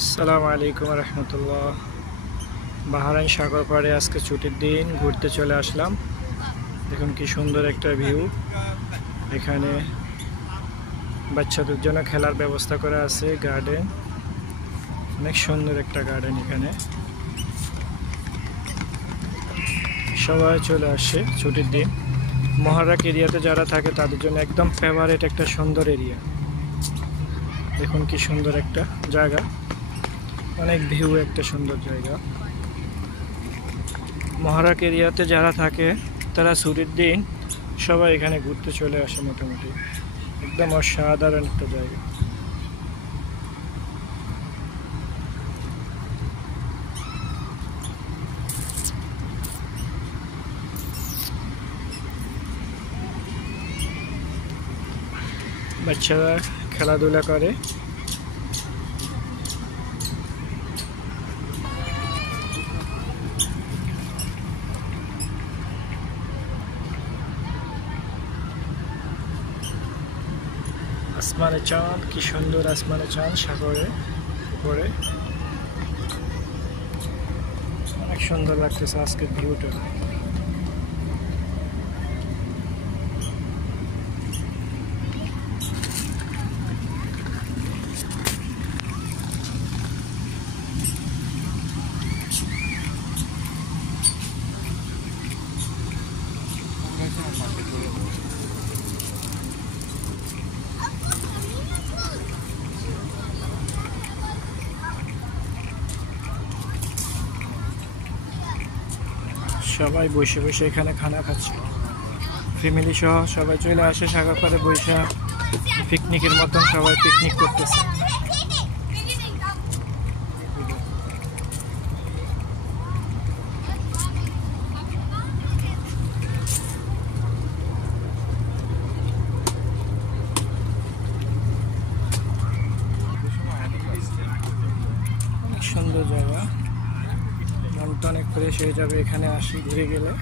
আসসালামু আলাইকুম রহমতুল্লাহ। বাহরাইন সাগর পাড়ে আজকে ছুটির দিন ঘুরতে চলে আসলাম। দেখুন কি সুন্দর একটা ভিউ। এখানে বাচ্চাদের জন্য খেলার ব্যবস্থা করা আছে, গার্ডেন, অনেক সুন্দর একটা গার্ডেন। এখানে সবাই চলে আসে ছুটির দিন। মহারাক এরিয়াতে যারা থাকে তাদের জন্য একদম ফেভারিট একটা সুন্দর এরিয়া। দেখুন কি সুন্দর একটা জায়গা, অনেক ভিউ, একটা সুন্দর জায়গা। মহারাক এরিয়াতে যারা থাকে তারা ছুটির দিন সবাই এখানে ঘুরতে চলে আসে। মোটামুটি একদম অসাধারণ একটা জায়গা। বাচ্চারা খেলাধুলা করে। আসমানে চাঁদ, কি সুন্দর আসমানে চাঁদ সাগরে উপরে, অনেক সুন্দর লাগতেছে আজকের ভিউটা। সবাই বসে বসে এখানে খানা খাচ্ছে, ফ্যামিলি সহ সবাই চলে আসে সাগর পাড়ে বসে পিকনিকের মতন সবাই পিকনিক করতেছে। অনেক সুন্দর জায়গা, মনটা অনেক ফ্রেশ হয়ে যাবে এখানে আসি ঘুরে গেলে।